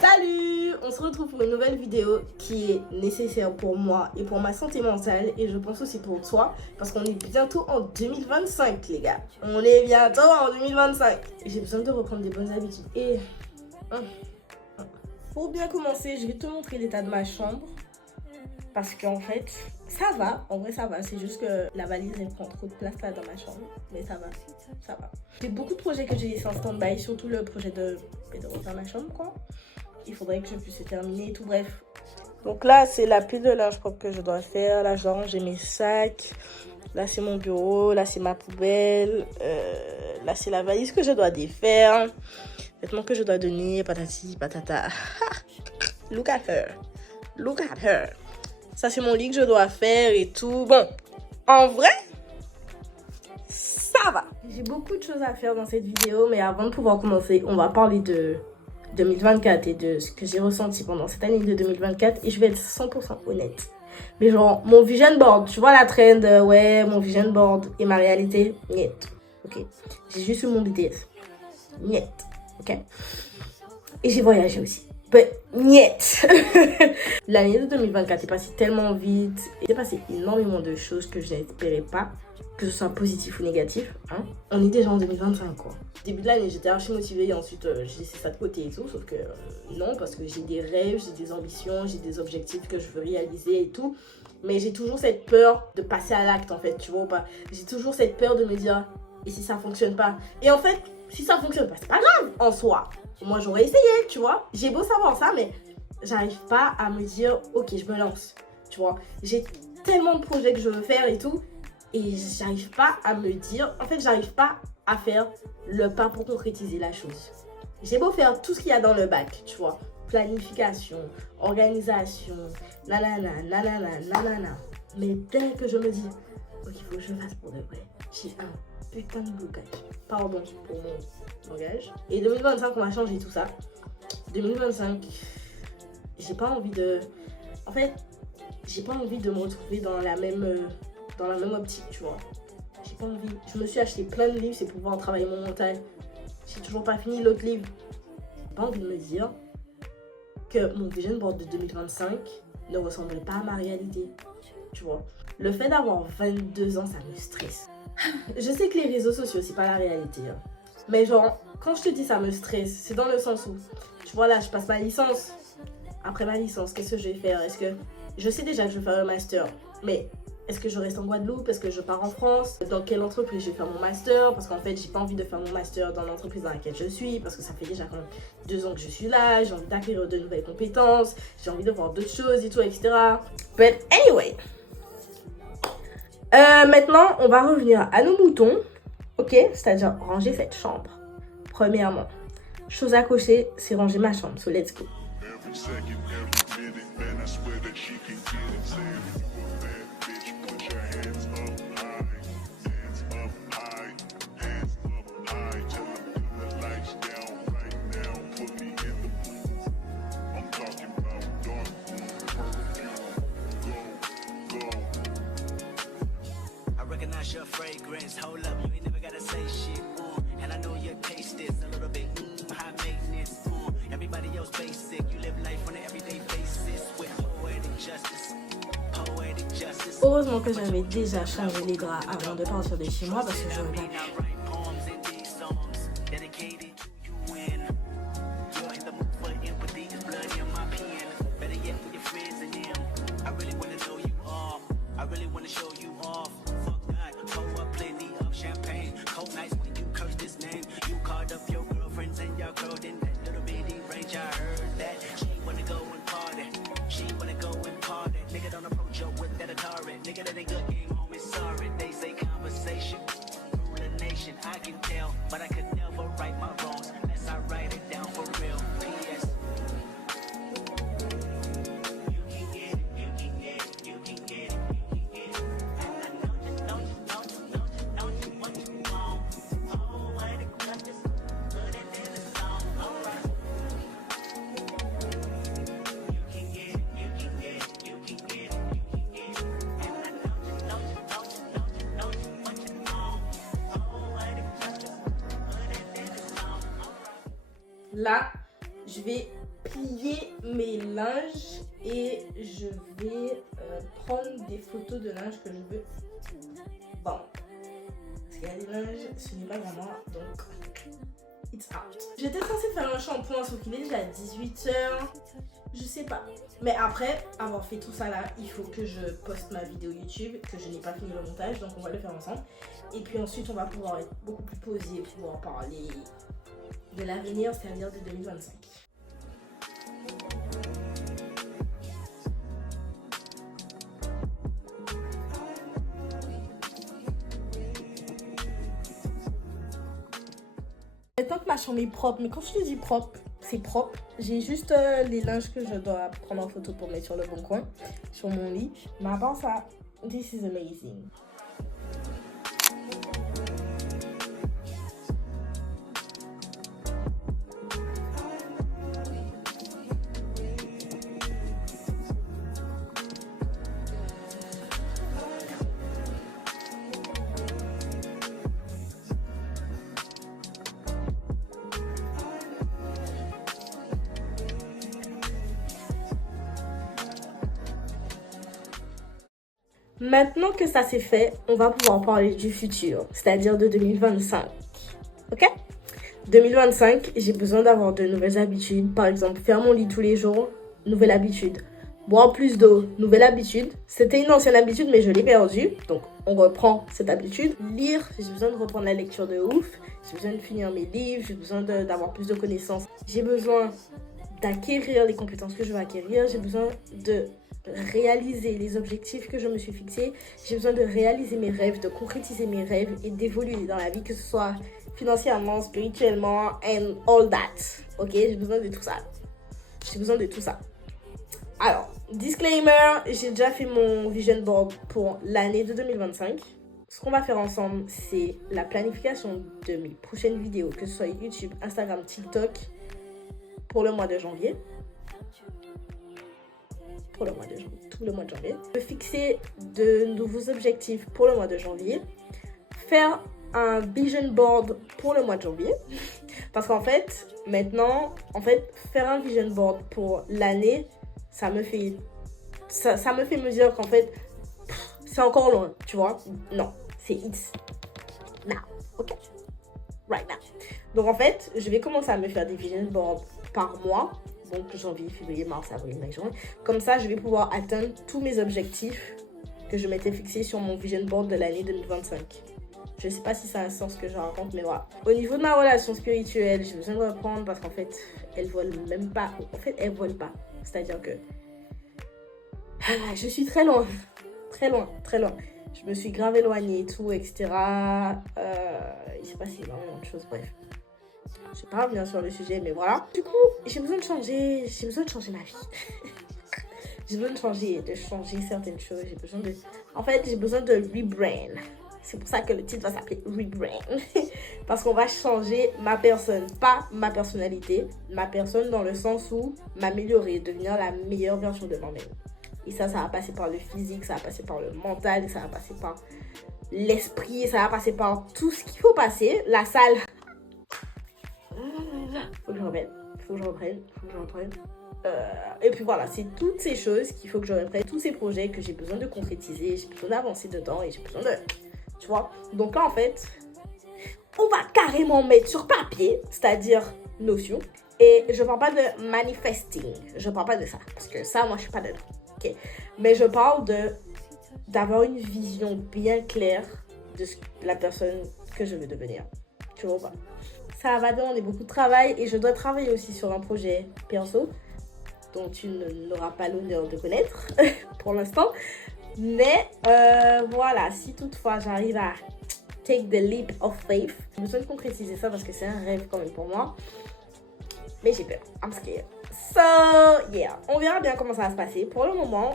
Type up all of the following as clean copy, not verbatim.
Salut! On se retrouve pour une nouvelle vidéo qui est nécessaire pour moi et pour ma santé mentale et je pense aussi pour toi parce qu'on est bientôt en 2025 les gars. On est bientôt en 2025. J'ai besoin de reprendre des bonnes habitudes et... Pour bien commencer, je vais te montrer l'état de ma chambre parce qu'en fait, ça va, en vrai ça va, c'est juste que la valise elle prend trop de place là dans ma chambre, mais ça va, ça va. J'ai beaucoup de projets que j'ai laissés en stand-by, surtout le projet de refaire ma chambre quoi. Il faudrait que je puisse terminer et tout, bref. Donc là, c'est la pile de linge propre que je dois faire. Là, je dois ranger mes sacs. Là, c'est mon bureau. Là, c'est ma poubelle. Là, c'est la valise que je dois défaire. Vêtements que je dois donner. Patati, patata. Look at her. Look at her. Ça, c'est mon lit que je dois faire et tout. Bon, en vrai, ça va. J'ai beaucoup de choses à faire dans cette vidéo. Mais avant de pouvoir commencer, on va parler de 2024 et de ce que j'ai ressenti pendant cette année de 2024 et je vais être 100% honnête. Mais genre, mon vision board, tu vois la trend, ouais, mon vision board et ma réalité, niet. Ok, j'ai juste eu mon BTS. Niet, ok. Et j'ai voyagé aussi. But, niet. L'année de 2024 est passée tellement vite. Il s'est passé énormément de choses que je n'espérais pas, que ce soit positif ou négatif. Hein. On est déjà en 2025 quoi. Début de l'année, j'étais archi motivée et ensuite j'ai laissé ça de côté et tout. Sauf que non, parce que j'ai des rêves, j'ai des ambitions, j'ai des objectifs que je veux réaliser et tout. Mais j'ai toujours cette peur de passer à l'acte en fait, tu vois ou pas. J'ai toujours cette peur de me dire, et si ça fonctionne pas? Et en fait, si ça fonctionne pas, c'est pas grave en soi. Moi j'aurais essayé, tu vois. J'ai beau savoir ça, mais j'arrive pas à me dire, ok, je me lance. Tu vois, j'ai tellement de projets que je veux faire et tout. Et j'arrive pas à me dire, en fait j'arrive pas à faire le pas pour concrétiser la chose. J'ai beau faire tout ce qu'il y a dans le bac, tu vois, planification, organisation, nanana, nanana, nanana. Mais dès que je me dis, ok, il faut que je fasse pour de vrai, j'ai un putain de blocage. Pardon pour mon langage. Et 2025, on va changer tout ça. 2025, j'ai pas envie de... En fait, j'ai pas envie de me retrouver dans la même optique, tu vois. J'ai pas envie. Je me suis acheté plein de livres, c'est pour pouvoir travailler mon mental. J'ai toujours pas fini l'autre livre. J'ai pas envie de me dire que mon vision board de 2025 ne ressemble pas à ma réalité, tu vois. Le fait d'avoir 22 ans, ça me stresse. Je sais que les réseaux sociaux, c'est pas la réalité. Hein. Mais genre, quand je te dis ça me stresse, c'est dans le sens où, tu vois là, je passe ma licence. Après ma licence, qu'est-ce que je vais faire? Est-ce que... Je sais déjà que je vais faire un master, mais... Est-ce que je reste en Guadeloupe? Est-ce que je pars en France? Dans quelle entreprise je vais faire mon master? Parce qu'en fait, j'ai pas envie de faire mon master dans l'entreprise dans laquelle je suis. Parce que ça fait déjà quand même 2 ans que je suis là. J'ai envie d'acquérir de nouvelles compétences. J'ai envie de voir d'autres choses et tout, etc. But anyway. Maintenant, on va revenir à nos moutons. Ok? C'est-à-dire ranger cette chambre. Premièrement, chose à cocher, c'est ranger ma chambre. So let's go. Your fragrance, hold up, you ain't never gotta say shit, and I know your taste is a little bit, high maintenance, everybody else basic, you live life on an everyday basis, with poetic justice. Heureusement que j'avais déjà changé les draps avant de partir de chez moi parce que j'aurais pas pu. But I could never right my wrongs unless I write it down for real. P.S. You can get it, you can get it, you can get it, you can get it. I know you what you want. Oh, what it got this, put it in the song. Alright. You can get it, you can get it, you can get it, you can get it. And I know you what you want. Oh, what it got this. Là, je vais plier mes linges et je vais prendre des photos de linge que je veux. Bon, parce qu'il y a des linges, ce n'est pas vraiment, donc it's out. J'étais censée faire un shampoing, sauf qu'il est déjà 18h. Je sais pas. Mais après avoir fait tout ça là, il faut que je poste ma vidéo YouTube, que je n'ai pas fini le montage, donc on va le faire ensemble. Et puis ensuite, on va pouvoir être beaucoup plus posé et pouvoir parler de l'avenir, c'est-à-dire de 2025. Maintenant que ma chambre est propre, mais quand je te dis propre, c'est propre. J'ai juste les linges que je dois prendre en photo pour mettre sur le bon coin, sur mon lit. Mais à part ça, this is amazing. Maintenant que ça c'est fait, on va pouvoir parler du futur, c'est-à-dire de 2025. Ok? 2025, j'ai besoin d'avoir de nouvelles habitudes. Par exemple, faire mon lit tous les jours, nouvelle habitude. Boire plus d'eau, nouvelle habitude. C'était une ancienne habitude, mais je l'ai perdue. Donc, on reprend cette habitude. Lire, j'ai besoin de reprendre la lecture de ouf. J'ai besoin de finir mes livres, j'ai besoin d'avoir plus de connaissances. J'ai besoin d'acquérir les compétences que je veux acquérir. J'ai besoin de réaliser les objectifs que je me suis fixés. J'ai besoin de réaliser mes rêves, de concrétiser mes rêves et d'évoluer dans la vie, que ce soit financièrement, spirituellement, and all that. Ok, j'ai besoin de tout ça. J'ai besoin de tout ça. Alors, disclaimer, j'ai déjà fait mon vision board pour l'année de 2025. Ce qu'on va faire ensemble, c'est la planification de mes prochaines vidéos, que ce soit YouTube, Instagram, TikTok, pour le mois de janvier. Tout le mois de janvier. Me fixer de nouveaux objectifs pour le mois de janvier. Faire un vision board pour le mois de janvier. Parce qu'en fait, maintenant, faire un vision board pour l'année, ça me fait me dire qu'en fait, c'est encore loin, tu vois. Non, c'est it's now, ok? Right now. Donc en fait, je vais commencer à me faire des vision boards par mois. Donc janvier, février, mars, avril, mai, juin. Comme ça, je vais pouvoir atteindre tous mes objectifs que je m'étais fixés sur mon vision board de l'année 2025. Je ne sais pas si ça a un sens ce que je raconte, mais voilà. Au niveau de ma relation spirituelle, j'ai besoin de reprendre parce qu'en fait, elle vole même pas. En fait, elle vole pas. C'est-à-dire que je suis très loin. Très loin, très loin. Je me suis grave éloignée et tout, etc. Il s'est passé énormément de choses, bref. Je ne vais pas revenir sur le sujet, mais voilà. Du coup, j'ai besoin de changer ma vie. J'ai besoin de changer certaines choses. J'ai besoin de rebrand. C'est pour ça que le titre va s'appeler Rebrand. Parce qu'on va changer ma personne, pas ma personnalité. Ma personne dans le sens où m'améliorer, devenir la meilleure version de moi-même. Et ça va passer par le physique, ça va passer par le mental, ça va passer par l'esprit, ça va passer par tout ce qu'il faut passer. La salle. Faut que je reprenne. Et puis voilà, c'est toutes ces choses qu'il faut que je reprenne, tous ces projets que j'ai besoin de concrétiser, j'ai besoin d'avancer dedans et j'ai besoin de... Tu vois? Donc là, en fait, on va carrément mettre sur papier, c'est-à-dire notion. Et je parle pas de manifesting, je parle pas de ça, parce que ça, moi, je suis pas dedans. Okay? Mais je parle d'avoir une vision bien claire de la personne que je veux devenir. Tu vois pas? Ça va demander beaucoup de travail et je dois travailler aussi sur un projet perso dont tu n'auras pas l'honneur de connaître pour l'instant. Mais voilà, si toutefois j'arrive à take the leap of faith, j'ai besoin de concrétiser ça parce que c'est un rêve quand même pour moi. Mais j'ai peur, I'm scared. So yeah, on verra bien comment ça va se passer. Pour le moment...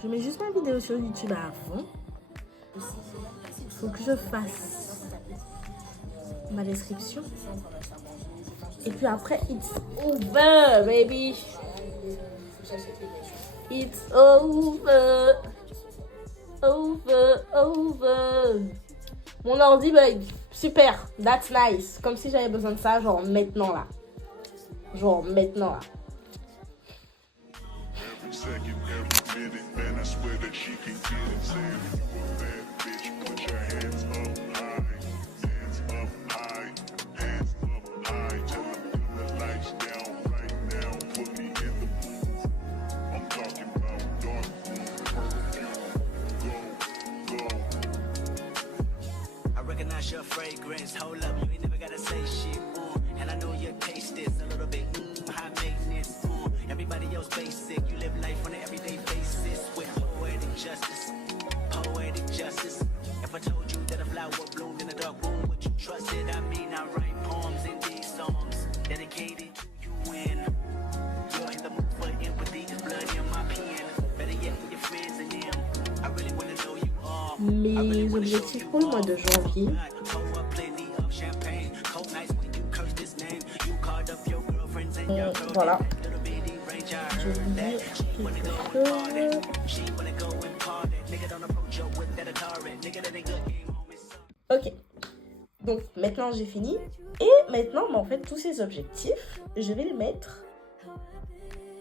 Je mets juste ma vidéo sur YouTube avant. Il faut que je fasse ma description. Et puis après, it's over, baby. It's over. Over. Mon ordi, bah, super. That's nice. Comme si j'avais besoin de ça, genre maintenant là. Genre maintenant là. Every second, every minute, man, I swear that she can get it. Saying if you a bad bitch, put your hands up high, hands up high, hands up high. Tell them dim the lights down right now. Put me in the mood. I'm talking about dark room, perfume. Go. I recognize your fragrance. Hold up, you ain't never gotta say shit. And I know your taste is a little bit high maintenance. Everybody else basic. You live life on an everyday basis with poetic justice. Poetic justice. If I told you that a flower bloomed in a dark room, would you trust it? I mean, I write poems in these songs dedicated to you when you're in the mood for empathy. There's blood in my pen. Better yet, with your friends and them. I really wanna know you all. Mes objectifs pour le mois de janvier. Voilà. Je vais vous dire quelque chose. Ok. Donc maintenant j'ai fini. Et maintenant, en fait, tous ces objectifs, je vais les mettre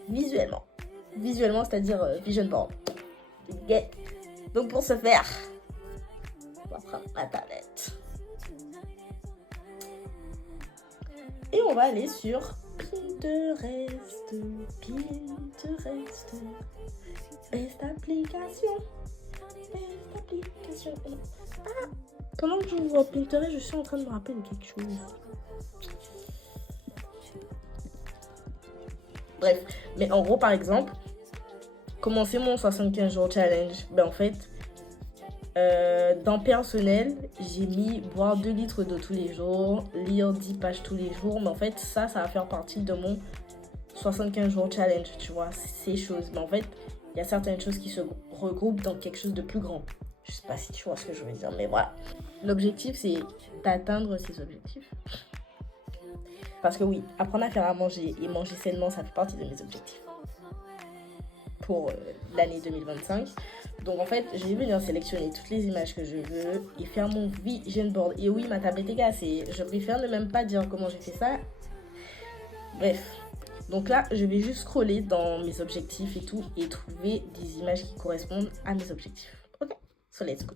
visuellement. Visuellement, c'est-à-dire vision board. Okay. Donc pour ce faire, on va prendre ma tablette. Et on va aller sur Pinterest. Best application. Ah, pendant que j'ouvre Pinterest, je suis en train de me rappeler de quelque chose. Bref, mais en gros, par exemple, commencer mon 75 jours challenge, ben en fait, dans personnel, j'ai mis boire 2 litres d'eau tous les jours, lire 10 pages tous les jours, mais en fait, ça va faire partie de mon 75 jours challenge, tu vois, ces choses. Mais en fait, il y a certaines choses qui se regroupent dans quelque chose de plus grand. Je sais pas si tu vois ce que je veux dire, mais voilà. L'objectif, c'est d'atteindre ces objectifs. Parce que oui, apprendre à faire à manger et manger sainement, ça fait partie de mes objectifs pour l'année 2025. Donc en fait, je vais venir sélectionner toutes les images que je veux et faire mon vision board. Et oui, ma tablette est cassée. Je préfère ne même pas dire comment j'ai fait ça. Bref. Donc là, je vais juste scroller dans mes objectifs et tout et trouver des images qui correspondent à mes objectifs. Ok? So let's go.